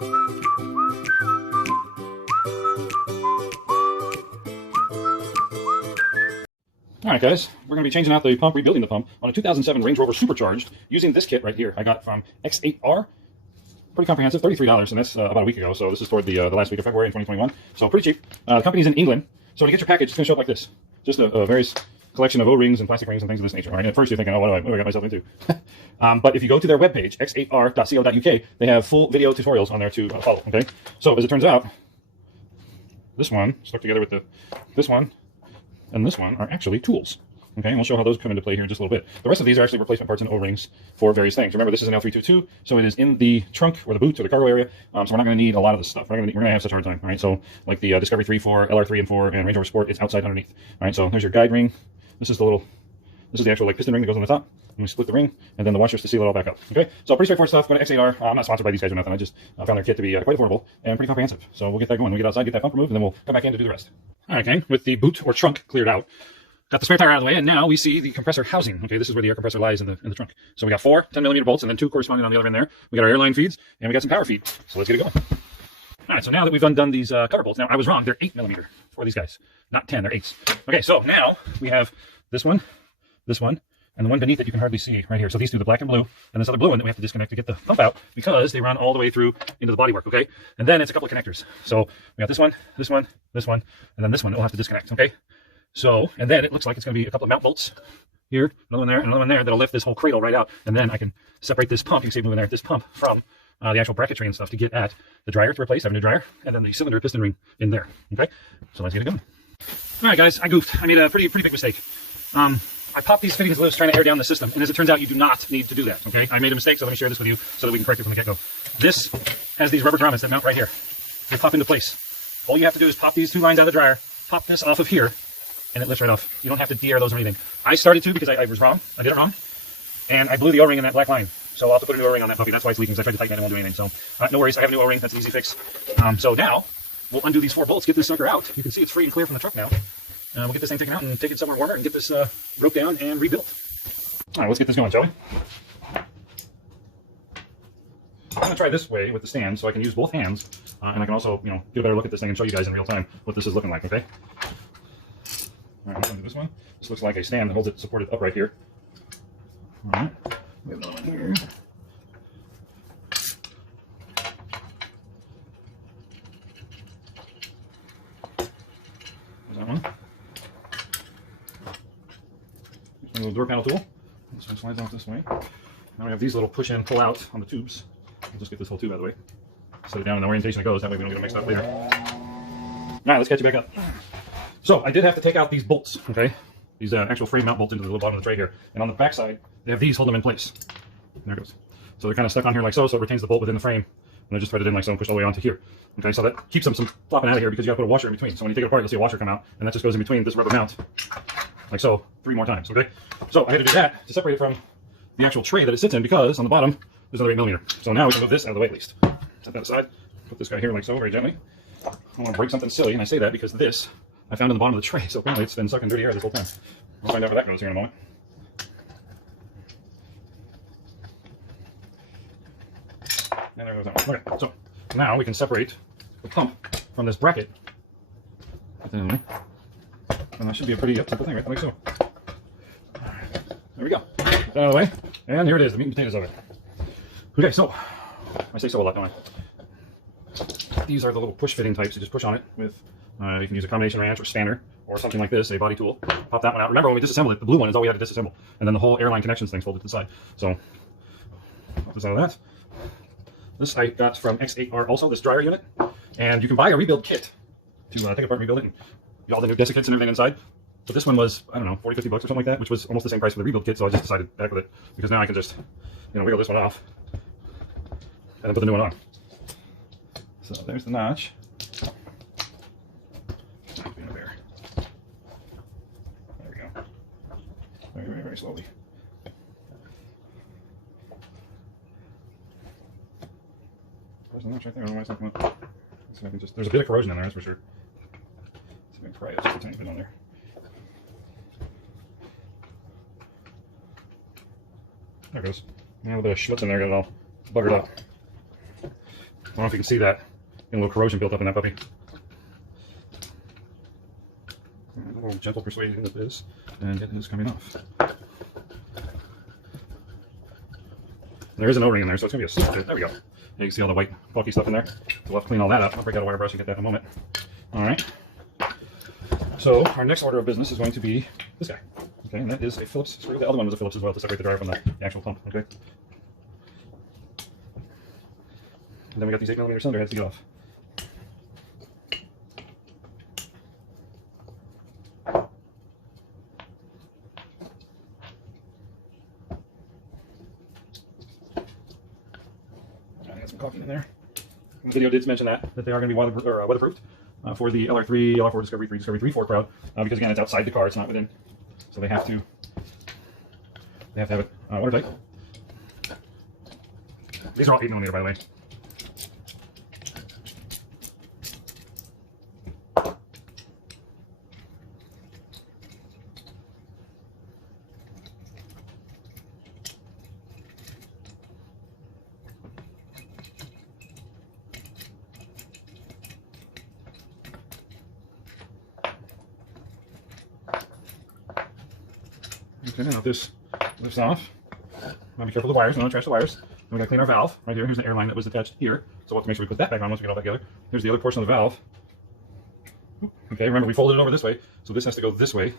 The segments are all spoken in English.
Alright guys, we're going to be changing out the pump, rebuilding the pump on a 2007 Range Rover Supercharged using this kit right here. I got from X8R. Pretty comprehensive, $33, and that's about a week ago, so this is toward the last week of February in 2021. So pretty cheap. The company's in England, so when you get your package, it's going to show up like this. Just a various collection of O-rings and plastic rings and things of this nature. Right? At first you're thinking, oh, what do I got myself into? But if you go to their webpage, x8r.co.uk, they have full video tutorials on there to follow. Okay, so as it turns out, this one, stuck together with this one and this one, are actually tools. Okay, and we'll show how those come into play here in just a little bit. The rest of these are actually replacement parts and O-rings for various things. Remember, this is an L322, so it is in the trunk or the boot or the cargo area, so we're not going to need a lot of this stuff. We're going to have such a hard time, right? So, like the Discovery 3, 4, LR3 and 4, and Range Rover Sport, it's outside underneath. All right, so there's your guide ring. This is the actual like piston ring that goes on the top. And we split the ring, and then the washers to seal it all back up. Okay, so pretty straightforward stuff. Going to X8R. I'm not sponsored by these guys or nothing. I just found their kit to be quite affordable and pretty comprehensive. So we'll get that going. We'll get outside, get that pump removed, and then we'll come back in to do the rest. All right, gang, with the boot or trunk cleared out. Got the spare tire out of the way, and now we see the compressor housing. Okay, this is where the air compressor lies in the trunk. So we got 4 10mm bolts, and then 2 corresponding on the other end there. We got our airline feeds, and we got some power feed. So let's get it going. All right, so now that we've undone these cover bolts, now I was wrong. They're 8mm for these guys, not 10. They're 8s. Okay, so now we have this one, and the one beneath it you can hardly see right here. So these two, the black and blue, and this other blue one that we have to disconnect to get the pump out because they run all the way through into the bodywork. Okay, and then it's a couple of connectors. So we got this one, and then this one that we'll have to disconnect. Okay. So, and then it looks like it's going to be a couple of mount bolts here, another one there, and another one there that'll lift this whole cradle right out. And then I can separate this pump, you can see it moving there, this pump from the actual bracketry and stuff to get at the dryer to replace. I have a new dryer, and then the cylinder piston ring in there. Okay, so let's get it going. All right, guys, I goofed. I made a pretty big mistake. I popped these fittings loose trying to air down the system, and as it turns out, you do not need to do that. Okay, I made a mistake, so let me share this with you so that we can correct it from the get-go. This has these rubber grommets that mount right here. They pop into place. All you have to do is pop these 2 lines out of the dryer, pop this off of here, and it lifts right off. You don't have to de-air those or anything. I started to because I was wrong. I did it wrong. And I blew the O-ring in that black line. So I'll have to put a new O-ring on that puppy. That's why it's leaking, because I tried to tighten it and it won't do anything. So no worries. I have a new O-ring. That's an easy fix. So now we'll undo these 4 bolts, get this sucker out. You can see it's free and clear from the truck now. We'll get this thing taken out and take it somewhere warmer and get this rope down and rebuilt. All right, let's get this going, shall we? I'm going to try this way with the stand so I can use both hands. And I can also, get a better look at this thing and show you guys in real time what this is looking like, okay? All right, let's do this one. This looks like a stand that holds it supported upright here. All right, we have another one here. There's that one. There's one little door panel tool. This one slides off this way. Now we have these little push in, pull out on the tubes. I'll just get this whole tube out of the way. Set it down in the orientation it goes. That way we don't get it mixed up later. All right, let's catch you back up. So I did have to take out these bolts, okay? These actual frame mount bolts into the little bottom of the tray here. And on the back side, they have these hold them in place. There it goes. So they're kind of stuck on here like so it retains the bolt within the frame. And they're just threaded in like so and pushed all the way onto here. Okay, so that keeps them from flopping out of here because you got to put a washer in between. So when you take it apart, you'll see a washer come out, and that just goes in between this rubber mount, like so, 3 more times, okay? So I had to do that to separate it from the actual tray that it sits in because on the bottom, there's another 8mm. So now we can move this out of the way at least. Set that aside, put this guy here like so, very gently. I don't want to break something silly, and I say that because this I found in the bottom of the tray, so apparently it's been sucking dirty air this whole time. We'll find out where that goes here in a moment. And there goes that one. Okay, so now we can separate the pump from this bracket. And that should be a pretty simple thing, right? Like so. Alright, there we go. Get that out of the way. And here it is, the meat and potatoes of it. Okay, so I say so a lot, don't I? These are the little push fitting types. You just push on it with, you can use a combination wrench or spanner or something like this, a body tool. Pop that one out. Remember when we disassembled it, the blue one is all we had to disassemble. And then the whole airline connections thing's folded to the side. So, pop this out of that. This I got from X8R also, this dryer unit. And you can buy a rebuild kit to take it apart and rebuild it and get all the new desiccants and everything inside. But this one was, I don't know, 40, 50 bucks or something like that, which was almost the same price for the rebuild kit. So I just decided back with it because now I can just, wiggle this one off and then put the new one on. So there's the notch. Being a bear. There we go. Very, very slowly. There's a notch right there. I don't know why it's not coming up. So I can just, there's a bit of corrosion in there, that's for sure. So I can pry it just a tiny bit on there. There it goes. A little bit of schmutz in there, got it all buggered up. know if you can see that. Getting a little corrosion built up in that puppy. A little gentle persuasion of this, and it is coming off. There is an O-ring in there, so it's going to be a slip fit. There we go. Yeah, you can see all the white bulky stuff in there. So we'll have to clean all that up. I'll break out a wire brush and get that in a moment. All right. So our next order of business is going to be this guy. Okay, and that is a Phillips screw. The other one was a Phillips as well to separate the drive from the actual pump. Okay. And then we got these 8mm cylinder heads to get off. I got some caulking in there. The video did mention that they are going to be weatherproofed for the LR3, LR4 Discovery 3, Discovery 3 4 crowd, because again, it's outside the car, it's not within, so they have to have it watertight. These are all 8mm, by the way. Okay, now this lifts off. Now be careful of the wires, don't trash the wires. Then we gotta clean our valve right here. Here's the air line that was attached here. So we'll have to make sure we put that back on once we get all that together. Here's the other portion of the valve. Okay, remember we folded it over this way, so this has to go this way.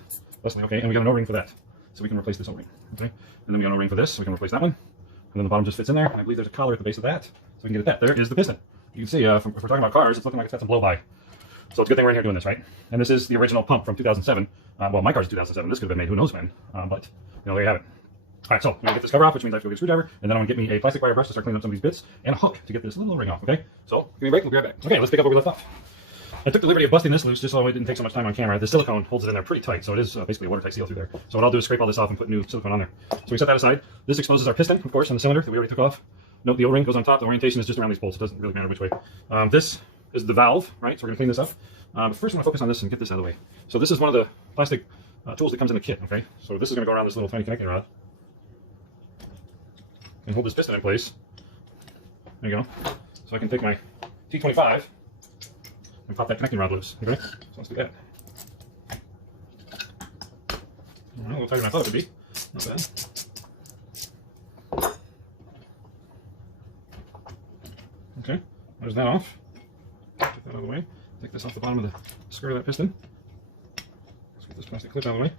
Leslie, okay, and we got an O-ring for that. So we can replace this O-ring. Okay, and then we got an O-ring for this, so we can replace that one. And then the bottom just fits in there, and I believe there's a collar at the base of that, so we can get it that. There is the piston. You can see, if we're talking about cars, it's looking like it's got some blow-by. So it's a good thing we're in here doing this, right? And this is the original pump from 2007. Well, my car's 2007. This could have been made who knows when, but there you have it. All right, so I'm gonna get this cover off, which means I have to go get a screwdriver, and then I'm gonna get me a plastic wire brush to start cleaning up some of these bits, and a hook to get this little ring off, okay? So, give me a break, we'll be right back. Okay, let's pick up where we left off. I took the liberty of busting this loose just so it didn't take so much time on camera. The silicone holds it in there pretty tight, so it is basically a watertight seal through there. So what I'll do is scrape all this off and put new silicone on there. So we set that aside. This exposes our piston, of course, on the cylinder that we already took off. Note the O-ring goes on top. The orientation is just around these bolts. It doesn't really matter which way. This is the valve, right? So we're gonna clean this up. But first, I'm gonna focus on this and get this out of the way. So this is one of the plastic tools that comes in the kit, okay? So this is gonna go around this little tiny connecting rod and hold this piston in place. There you go. So I can take my T25 and pop that connecting rod loose. Okay? So let's do that. All right, a little tighter than I thought it would be. Not bad. Okay, there's that off. Take that out of the way. Take this off the bottom of the skirt of that piston. Let's get this plastic clip out of the way.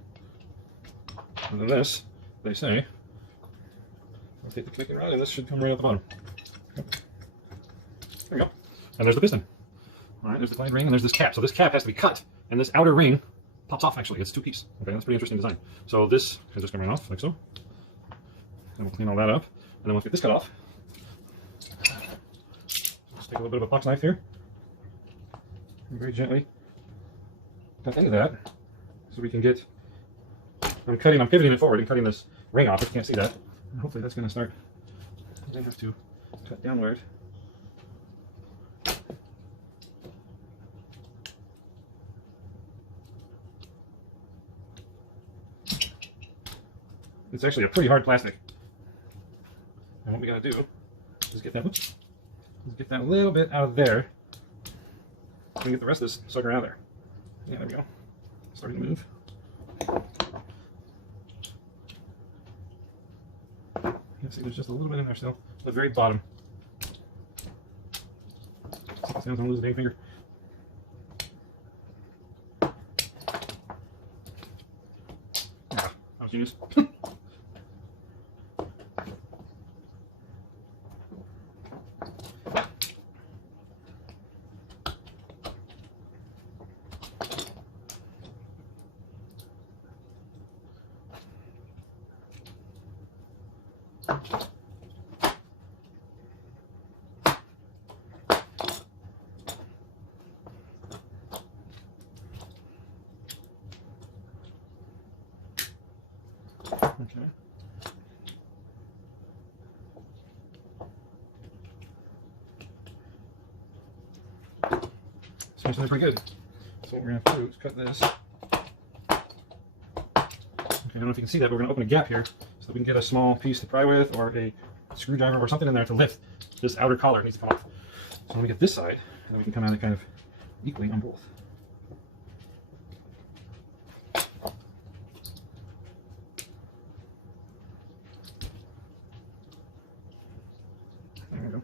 And then this, they say, I'll take the connecting rod and this should come right out the bottom. Okay. There we go. And there's the piston. All right, there's the glide ring and there's this cap. So this cap has to be cut and this outer ring pops off actually. It's two piece. Okay, that's pretty interesting design. So this can just come right off like so. And we'll clean all that up. And then we'll get this cut off. Let's take a little bit of a box knife here. And very gently cut into that so we can get, I'm pivoting it forward and cutting this ring off if you can't see that. And hopefully that's going to start, I have to cut downward. It's actually a pretty hard plastic. And what we got to do is get that, is get that little bit out of there. And get the rest of this sucker out of there. Yeah, there we go. Starting to move. You can see there's just a little bit in there still. At the very bottom. Sounds I'm gonna lose a dang finger. Yeah, that was genius. Okay. Seems to be pretty good. So what we're going to do is cut this. Okay, I don't know if you can see that, but we're going to open a gap here so that we can get a small piece to pry with or a screwdriver or something in there to lift this outer collar. It needs to come off. So let me get this side, and then we can come at it kind of equally on both. There we go.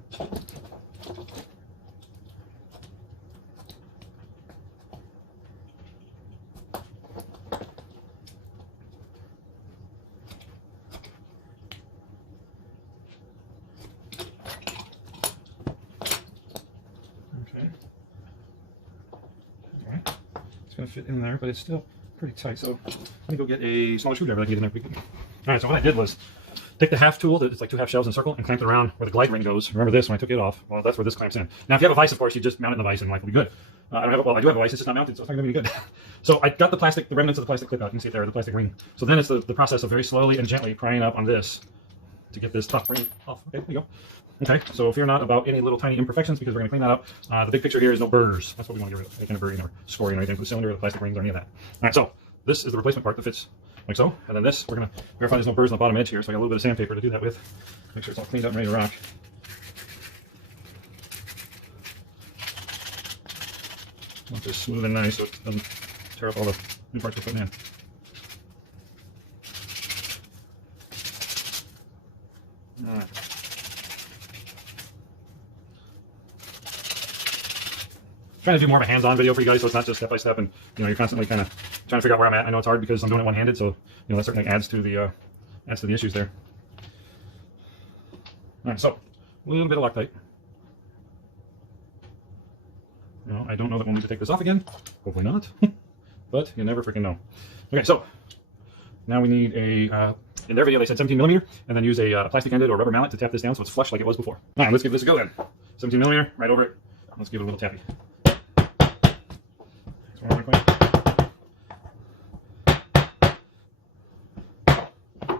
Going to fit in there, but it's still pretty tight. So let me go get a smaller screwdriver that I can get in there. All right, so what I did was take the half tool, it's like 2 half shells in a circle, and clamp it around where the glide ring goes. Remember this, when I took it off, well, that's where this clamps in. Now, if you have a vise, of course, you just mount it in the vise and life will be good. I don't have, well, I do have a vise, it's just not mounted, so it's not going to be good. So I got the plastic, the remnants of the plastic clip out. You can see it there, the plastic ring. So then it's the process of very slowly and gently prying up on this to get this top ring off. Okay, there you go. Okay, so fear not about any little tiny imperfections because we're going to clean that up. The big picture here is no burrs. That's what we want to get rid of. Any kind of burring or scoring or anything for the cylinder, the plastic rings, or any of that. All right, so this is the replacement part that fits like so. And then this, we're going to verify there's no burrs on the bottom edge here. So I got a little bit of sandpaper to do that with. Make sure it's all cleaned up and ready to rock. Want this smooth and nice so it doesn't tear up all the new parts we're putting in. All right. Trying to do more of a hands-on video for you guys, so it's not just step by step, and you're constantly kind of trying to figure out where I'm at. I know it's hard because I'm doing it one-handed, so that certainly adds to the issues there. All right, so a little bit of Loctite. I don't know that we'll need to take this off again. Hopefully not, but you never freaking know. Okay, so now we need a. In their video, they said 17mm, and then use a plastic-ended or rubber mallet to tap this down so it's flush like it was before. All right, let's give this a go then. 17mm, right over it. Let's give it a little tappy.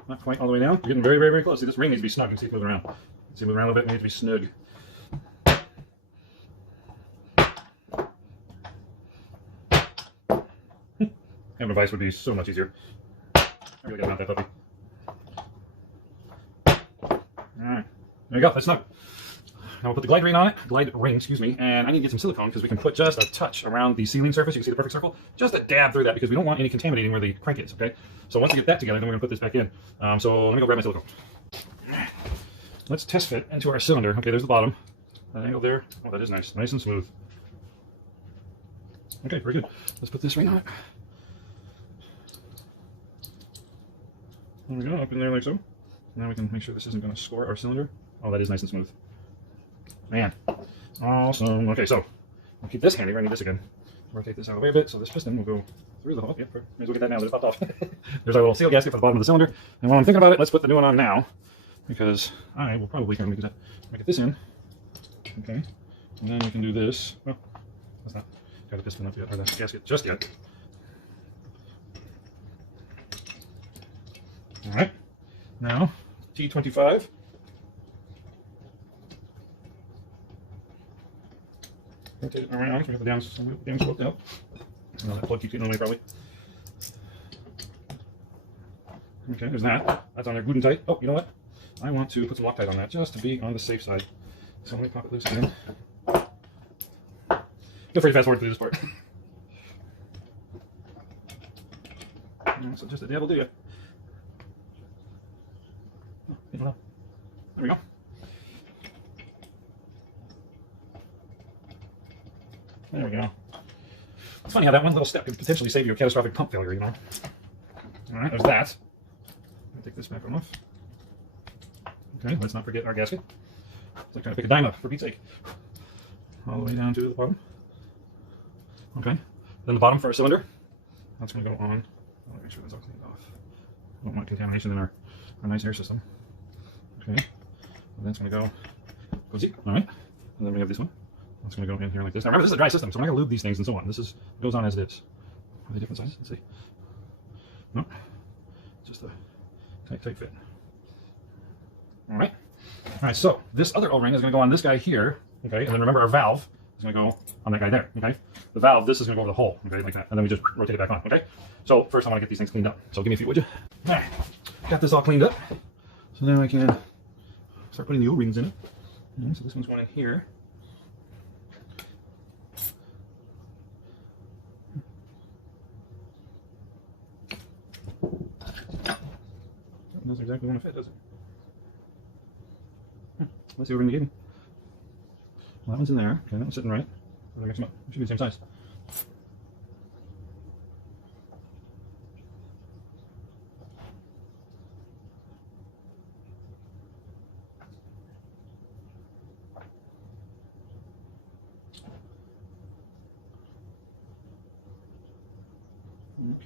Not quite all the way down. You're getting very, very, very close. See, this ring needs to be snug. You can see it moving around. See it moving around a little bit. It needs to be snug. Having a vise would be so much easier. I really gotta mount that puppy. Alright. There you go. That's snug. Now we'll put the glide ring on it, and I need to get some silicone because we can put just a touch around the sealing surface. You can see the perfect circle, just a dab through that because we don't want any contaminating where the crank is, okay? So once we get that together, then we're going to put this back in. So let me go grab my silicone. Let's test fit into our cylinder. Okay, there's the bottom. That angle there. Oh, that is nice. Nice and smooth. Okay, very good. Let's put this ring on it. There we go, up in there like so. Now we can make sure this isn't going to score our cylinder. Oh, that is nice and smooth. Man, awesome. Okay, so I'll keep this handy. I need this again. Rotate this out of the way a bit, so this piston will go through the hole. Yep, may as well get that now that it popped off. There's our little seal gasket for the bottom of the cylinder. And while I'm thinking about it, let's put the new one on now, because I will probably kind of get this in. Okay, and then we can do this. Well, that's not got the piston up yet, or the gasket just yet. All right, now T25. Rotate it around, get the down sloped out. That plug keeps getting away probably. Okay, there's that. That's on there good and tight. Oh, you know what? I want to put some Loctite on that just to be on the safe side. So let me pop it loose again. Feel free to fast forward through this part. So just a dab will do you. There we go. There we go. It's funny how that one little step could potentially save you a catastrophic pump failure, you know? All right, there's that. Let me take this back off. Okay, let's not forget our gasket. It's like trying to pick a dime up, for Pete's sake. All the way down to the bottom. Okay, then the bottom for our cylinder. That's going to go on. I'll make sure that's all cleaned off. Don't want contamination in our nice air system. Okay, and that's going to go cozy. All right, and then we have this one. It's going to go in here like this. Now remember, this is a dry system, so I'm not going to lube these things and so on. This goes on as it is. Are they different sizes? Let's see. No, just a tight fit. All right. All right. So this other O-ring is going to go on this guy here. Okay, and then remember our valve is going to go on that guy there. Okay, the valve. This is going to go over the hole. Okay, like that, and then we just rotate it back on. Okay. So first, I want to get these things cleaned up. So give me a few, would you? All right. Got this all cleaned up. So now I can start putting the O-rings in it. So this one's going in here. doesn't exactly want to fit, does it? Let's see what we're going to get. Well, that one's in there. Okay, that one's sitting right. We're going to mix them up. It should be the same size.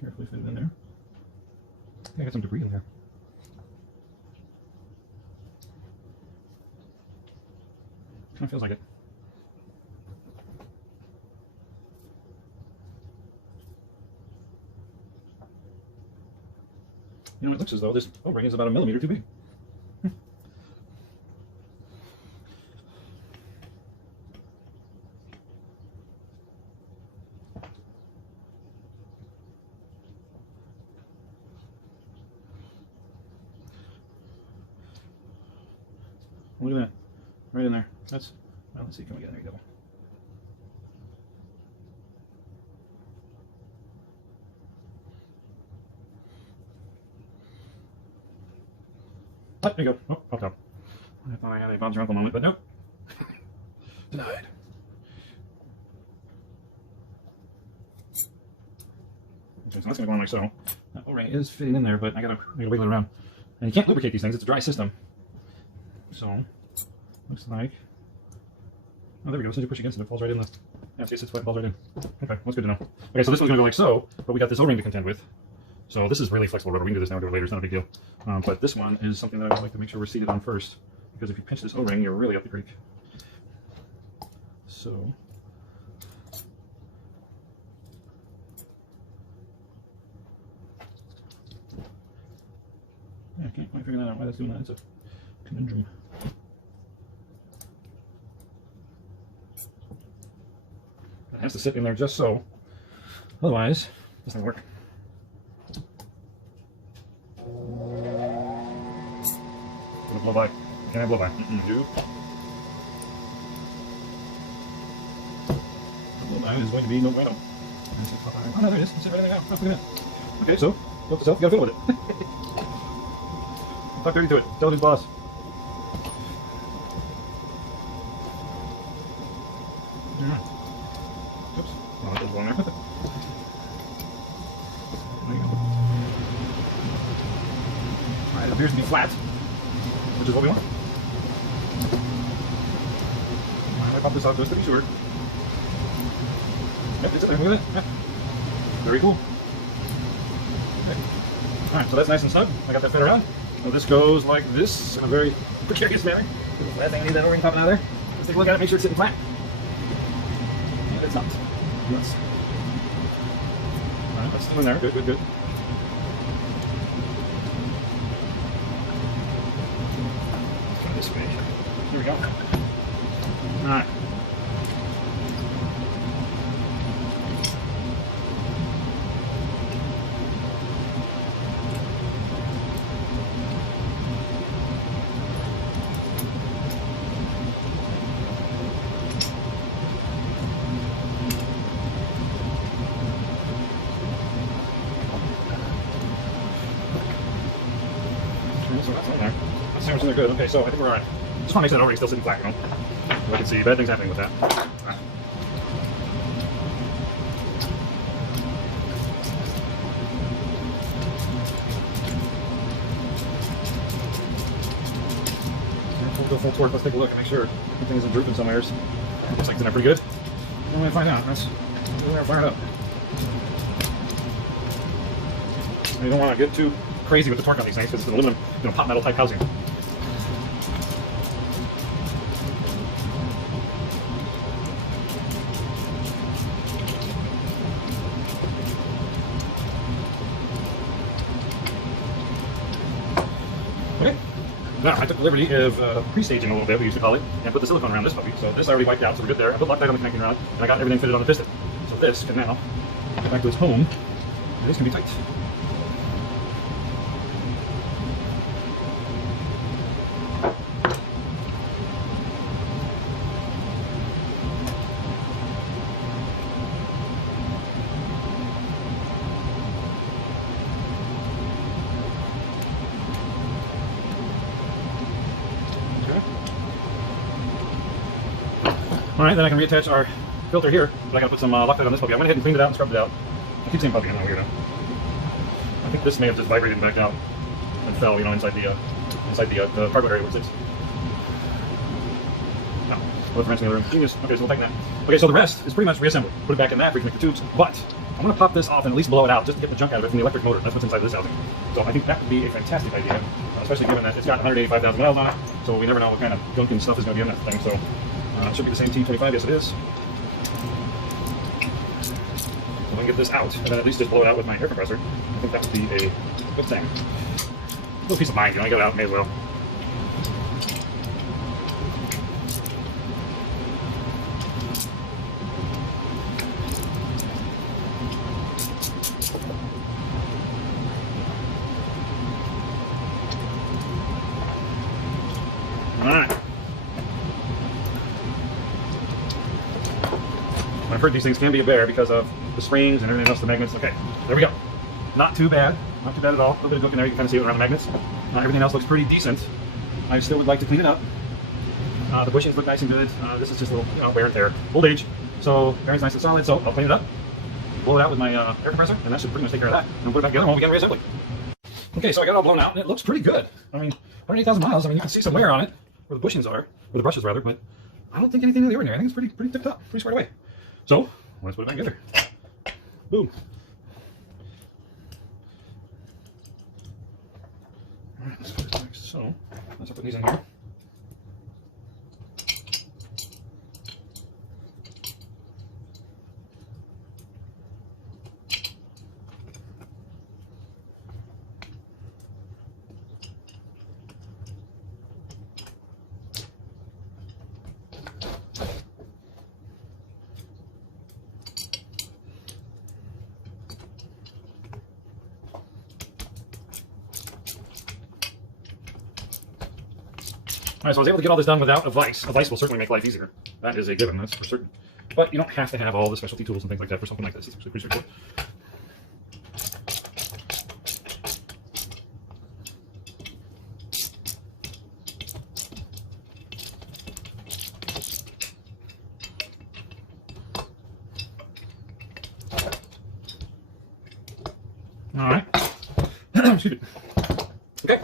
Carefully fit it in there. I think I got some debris in there. Kind of feels like it. You know, it looks as though this O-ring is about 1 millimeter too big. Look at that. Right in there. That's, well, let's see, can we get in there? There you go. Oh, there you go. Oh, popped out. I thought I had a Bob's your uncle moment, but nope. Denied. Okay, so that's going to go on like so. That O-ring is fitting in there, but I gotta wiggle it around. And you can't lubricate these things, it's a dry system. So, looks like, oh, there we go. As soon as you push against it, it falls right in the, yeah, see, it sits flat and falls right in. Okay, that's good to know. Okay, so this one's going to go like so, but we got this O-ring to contend with. So this is really flexible rubber. We can do this now or do it later. It's not a big deal. But this one is something that I would like to make sure we're seated on first, because if you pinch this O-ring, you're really up the creek. So, yeah, I can't quite figure that out why that's doing that. It's a conundrum. It has to sit in there just so. Otherwise, it doesn't work. Blow by. Can I blow by? Do. Blow by is going to be no bueno. Oh no, there it is. It's right in there now. Oh, look at that. Okay, so help yourself. You gotta fiddle with it. Talk dirty to it. Tell it who's boss. Oops. No, that doesn't go in there. There you go. Alright, it appears to be flat, which is what we want. I pop this out just to be sure. Yep, it's there. Look at that. Yeah. Very cool. Okay. Alright, so that's nice and snug. I got that fit around. So this goes like this in a very precarious manner. Last thing I need that O-ring popping out of there. Let's take a look at it, make sure it's sitting flat. And it's not. Yes. Alright, that's still in there. Good, good, good. This way. Here we go. Alright. So that's in there. That's how much in there good. Okay, so I think we're alright. Just want to make sure that O-ring is still sitting flat, you know? So I can see bad things happening with that. We'll go full torque. Let's take a look and make sure everything isn't drooping somewhere. Looks like it's in there pretty good. I'm going to find out. Let's go there and fire it up. You don't want to get too crazy with the torque on these things because it's an aluminum, you know, pot metal type housing. Okay. Now, I took the liberty of pre-staging a little bit, we used to call it, and put the silicone around this puppy. So this I already wiped out, so we're good there. I put Loctite on the connecting rod, and I got everything fitted on the piston. So this can now go back to its home. This can be tight. All right, then I can reattach our filter here, but I gotta put some Loctite on this puppy. I went ahead and cleaned it out and scrubbed it out. I keep saying puppy, I'm not weirdo. I think this may have just vibrated and backed out and fell, you know, inside the cargo area where it sits. No, put the rest in the other room. Genius. Okay, so we'll tighten that. Okay, so the rest is pretty much reassembly. Put it back in that, reconnect the tubes, but I'm gonna pop this off and at least blow it out just to get the junk out of it from the electric motor. That's what's inside of this housing. So I think that would be a fantastic idea, especially given that it's got 185,000 miles on it, so we never know what kind of junk and stuff is gonna be in that thing. So it should be the same T25, yes it is. So if I can get this out, and then at least just blow it out with my air compressor, I think that would be a good thing. A little peace of mind, you know, I got it out, may as well. Alright. I've heard these things can be a bear because of the springs and everything else, the magnets. Okay, there we go. Not too bad. Not too bad at all. A little bit of gook in there, you can kind of see it around the magnets. Everything else looks pretty decent. I still would like to clean it up. The bushings look nice and good. This is just a little, you know, wear and tear. Old age. So, bearing's nice and solid, so I'll clean it up. Blow it out with my air compressor, and that should pretty much take care of that. And we'll put it back together and we'll begin reassembly. Okay, so I got it all blown out, and it looks pretty good. I mean, 108,000 miles, I mean, you can see some wear on it, where the bushings are, or the brushes rather, but I don't think anything in the ordinary. I think it's pretty tipped up, pretty squared away. So, let's put it back together. Boom. All right, let's put it like so. Let's put these in here. All right, so I was able to get all this done without a vise. A vise will certainly make life easier. That is a given, that's for certain. But you don't have to have all the specialty tools and things like that for something like this. It's actually pretty straightforward. All right. Excuse me. Okay.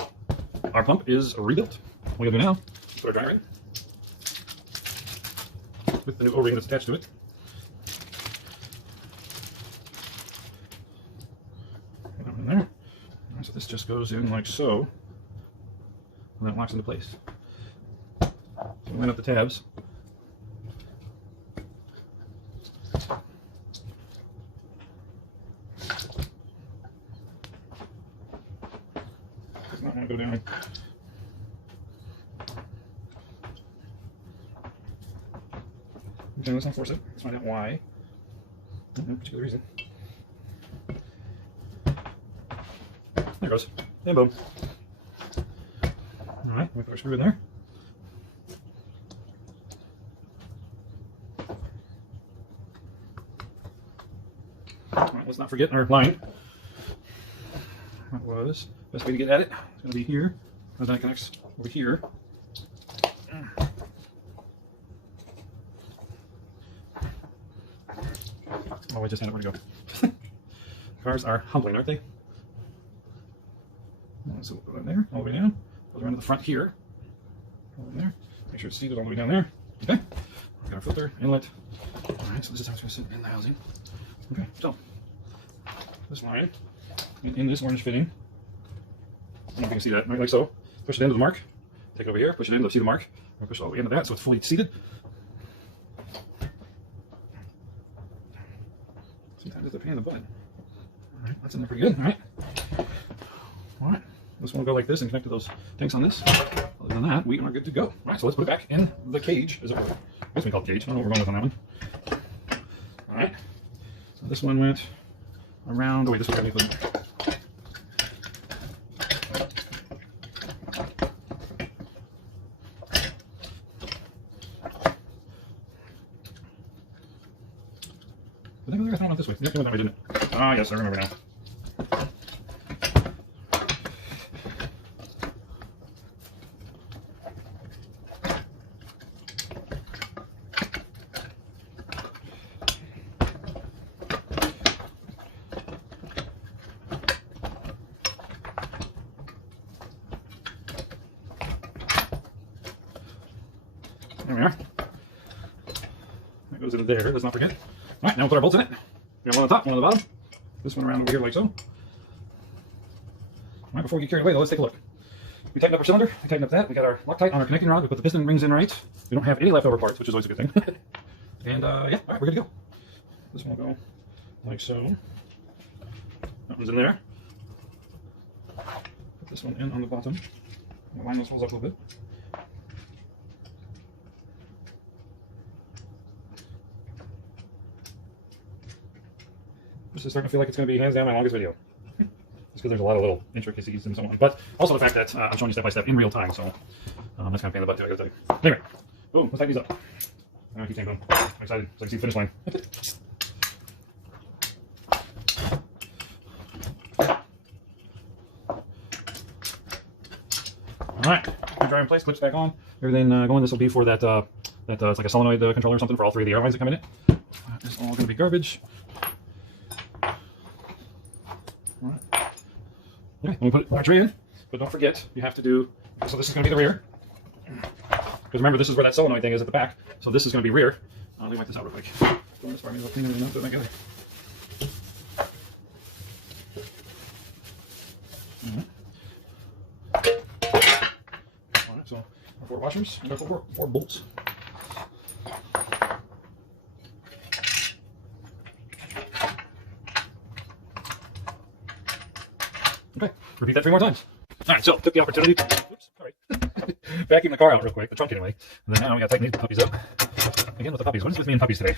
Our pump is rebuilt. What we're going to do now is put our dryer in with the new O-ring that's attached to it. Get that one in there. Right, so this just goes in like so, and then it locks into place. So we line up the tabs. Does not want to go down. Okay, let's not force it. Let's find out why. No particular reason. There it goes. And boom. Alright, we put our screw in there. Alright, let's not forget our line. That was the best way to get at it. It's going to be here. And then it connects over here. Oh, I just had it. Where to go? Cars are humbling, aren't they? So we'll put it there, all the way down. Goes around to the front here. All the way there. Make sure it's seated all the way down there. Okay. Got our filter, inlet. Alright, so this is how it's going to sit in the housing. Okay, so this line in this orange fitting. I don't know if you can see that, right, like so. Push it into the mark. Take it over here, push it in to see the mark. I'll push it all the way into that so it's fully seated. Sometimes it's a pain in the butt. Alright, that's in there pretty good. Alright, this one will go like this and connect to those tanks on this. Other than that, we are good to go. Alright, so let's put it back in the cage, as it were. I guess we call it cage. I don't know what we're going with on that one. Alright, so this one went around. Oh, wait, this one got me. I think I went this way. Yep, I went that way, didn't it? Ah, yes, I remember now. That goes in there, let's not forget. All right, now we'll put our bolts in it. We have one on the top, one on the bottom. This one around over here like so. All right, before we get carried away though, let's take a look. We tightened up our cylinder, we tightened up that, we got our Loctite on our connecting rod, we put the piston rings in right. We don't have any leftover parts, which is always a good thing. And yeah, all right, we're good to go. This one will go like so. That one's in there. Put this one in on the bottom. Line those holes up a little bit. This is starting to feel like it's going to be hands down my longest video. Just because there's a lot of little intricacies and so on. But also the fact that I'm showing you step by step in real time, so that's kind of pain in the butt too, I gotta tell you. Anyway, boom, let's tighten these up. I'm gonna keep saying boom. I'm excited so I can see the finish line. Alright, drive in place, clips back on. Everything going. This will be for that, it's like a solenoid controller or something for all three of the air lines that come in it. That is all going to be garbage. Alright. Okay, when we put our tray in, but don't forget, you have to do, so this is going to be the rear. Because remember, this is where that solenoid thing is at the back, so this is going to be rear. Let me wipe this out real quick. Going this far, maybe I'll clean it up, put it back together. Alright, so our 4 washers and our 4 bolts. Okay, repeat that 3 more times. Alright, so took the opportunity to vacuum the car out real quick, the trunk anyway. And then now we gotta tighten these puppies up. Again with the puppies. What is with me and puppies today?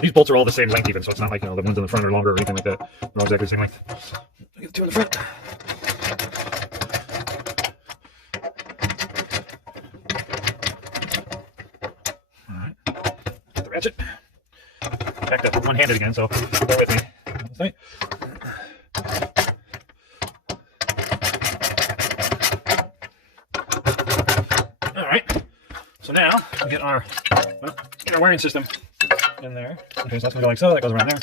These bolts are all the same length even, so it's not like, the ones in the front are longer or anything like that. They're all exactly the same length. Get the 2 in the front. Alright. Get the ratchet. Backed up one-handed again, so bear with me. Tight. Alright. So now we get our wiring system in there. Okay, so that's gonna go like so, that goes around there.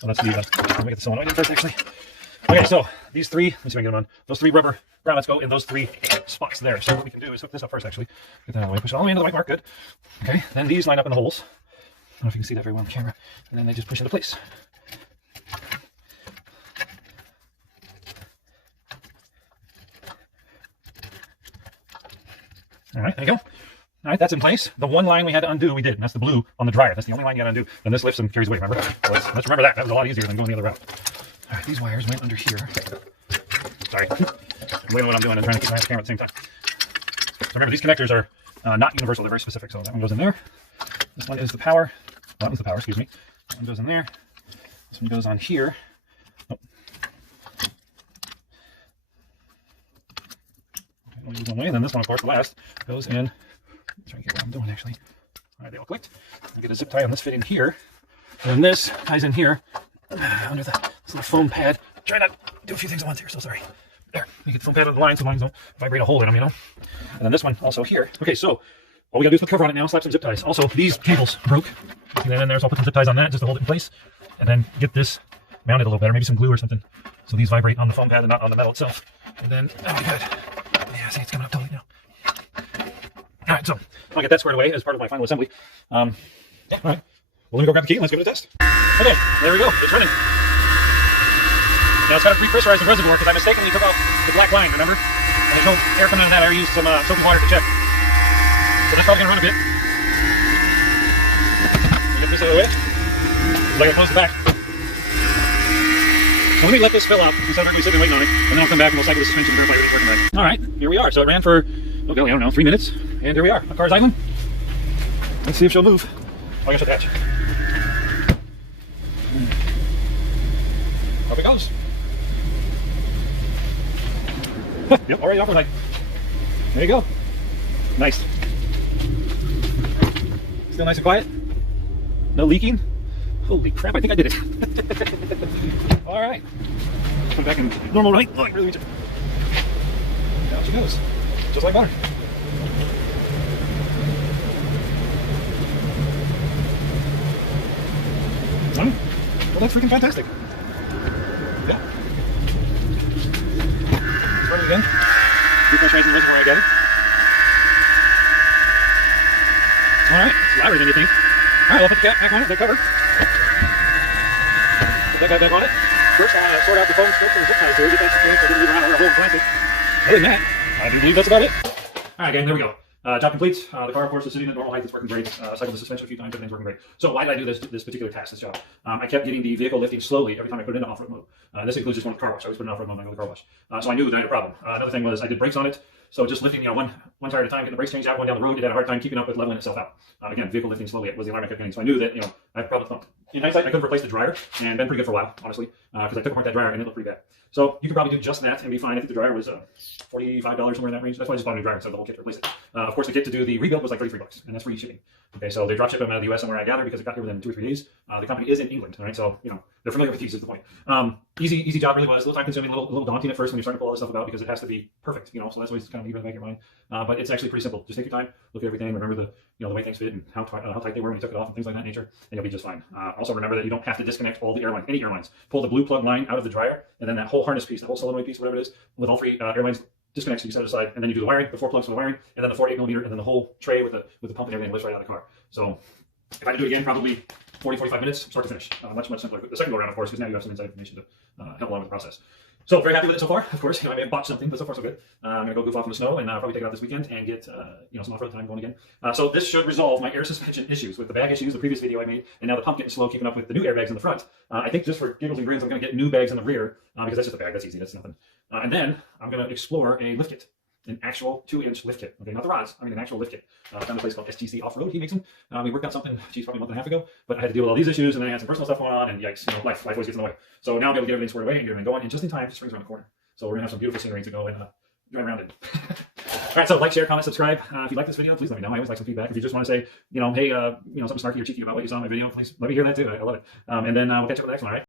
So that's the let me get the solenoid in first actually. Okay, so these 3, let me see if I can get them on. Those 3 rubber grommets go in those 3 spots there. So what we can do is hook this up first actually. Get that out of the way, push it all the way into the white mark, good. Okay, then these line up in the holes. I don't know if you can see that very well on camera. And then they just push into place. Alright, there you go. Alright, that's in place. The one line we had to undo, we did, and that's the blue on the dryer. That's the only line you gotta undo. Then this lifts and carries away, remember? So let's remember that. That was a lot easier than going the other route. Alright, these wires went under here. Sorry. I'm looking at what I'm doing and trying to keep my camera at the same time. So remember, these connectors are not universal, they're very specific. So that one goes in there. This one is the power. That one's the power, excuse me. That one goes in there. This one goes on here. Oh. Okay, we'll use one way, and then this one, of course, the last, goes in. Try to get what I'm doing, actually. All right, they all clicked. I'll get a zip tie on this fit in here. And then this ties in here under this little foam pad. Try not to do a few things at once here, so sorry. There, you get the foam pad on the line so the lines don't vibrate a hole in them, And then this one also here. Okay, so all we gotta do is put the cover on it now, slap some zip ties. Also, these cables broke. See that in there, so I'll put some zip ties on that just to hold it in place. And then get this mounted a little better, maybe some glue or something. So these vibrate on the foam pad and not on the metal itself. And then, that'll be good. Yeah, see, it's coming up totally now. Alright, so I'll get that squared away as part of my final assembly. Yeah, alright. Well, let me go grab the key and let's give it a test. Okay, there we go. It's running. Now it's got to repressurize the reservoir because I mistakenly took off the black line, remember? And there's no air coming out of that. I used some soapy water to check. So that's probably going to run a bit. Get this out of the way. Like I close the back. So let me let this fill up instead of everybody sitting and waiting on it. And then I'll come back and we'll cycle the suspension and verify everything's working right. Alright, here we are. So it ran for, oh, I don't know, 3 minutes. And here we are. The car's idling. Let's see if she'll move. Oh, I gotta shut the hatch. Off it goes. Yep, already off the light. There you go. Nice. Still nice and quiet. No leaking. Holy crap, I think I did it. Alright. Come back in normal right. Oh, I really need to. Down she goes. Just like water. Well, that's freaking fantastic. Yeah. it again. Refresh raising the reservoir again. Alright, it's louder than anything. Alright, we'll put the cap back on it, take cover. Put that guy back on it. First, I want to sort out the foam strip and the zip ties here, get that straight so I didn't leave around where I hold plastic. Other than that, I do believe that's about it. Alright gang, there we go. Job complete. The car, of course, is sitting at normal height. It's working great. Cycled the suspension a few times. Everything's working great. So why did I do this particular task, this job? I kept getting the vehicle lifting slowly every time I put it into off-road mode. This includes just one car wash. I always put it in off-road mode when I go to the car wash. So I knew that I had a problem. Another thing was I did brakes on it. So just lifting, one tire at a time, getting the brakes changed out, going down the road, it had a hard time keeping up with leveling itself out. Again, vehicle lifting slowly was the alarm I kept getting. So I knew that, I have a problem with the pump. In hindsight, I could have replaced the dryer and been pretty good for a while, honestly, because I took apart that dryer and it looked pretty bad. So you could probably do just that and be fine. I think the dryer was $45, somewhere in that range. That's why I just bought a new dryer instead of the whole kit to replace it. Of course, the kit to do the rebuild was like $33, and that's free shipping. Okay, so they drop ship them out of the US somewhere, I gather, because it got here within 2 or 3 days. The company is in England, all right? So, they're familiar with these is the point. Easy job really was. A little time consuming, a little daunting at first when you're starting to pull all this stuff about because it has to be perfect, so that's always kind of you really make your mind. But it's actually pretty simple. Just take your time, look at everything, remember the way things fit and how tight they were when you took it off and things like that nature, and you'll be just fine. Also remember that you don't have to disconnect all the airlines, any airlines. Pull the blue plug line out of the dryer, and then that whole harness piece, the whole solenoid piece, whatever it is, with all 3 airlines disconnects, you set it aside, and then you do the wiring, the 4 plugs for the wiring, and then the 48 millimeter, and then the whole tray with the pump and everything lifts right out of the car. So if I had to do it again, probably 40-45 minutes, start to finish. Much simpler. The second go around, of course, because now you have some inside information to help along with the process. So very happy with it so far. Of course, I may have botched something, but so far so good. I'm gonna go goof off in the snow and probably take it out this weekend and get some off-road time going again. So this should resolve my air suspension issues with the bag issues, the previous video I made, and now the pump getting slow, keeping up with the new airbags in the front. I think just for giggles and grins, I'm gonna get new bags in the rear because that's just a bag. That's easy. That's nothing. And then I'm gonna explore a lift kit. An actual 2-inch lift kit. Okay, not the rods, I mean an actual lift kit. I found a place called STC Off-Road, he makes them. We worked out something, probably a month and a half ago, but I had to deal with all these issues, and then I had some personal stuff going on, and yikes, life always gets in the way. So now I'll be able to get everything squared away and get everything going, and just in time, just springs around the corner. So we're gonna have some beautiful scenery to go and drive around in. All right, so like, share, comment, subscribe. If you like this video, please let me know. I always like some feedback. If you just want to say, hey, something snarky or cheeky about what you saw in my video, please let me hear that too. I love it. And then we'll catch up with the next one, all right?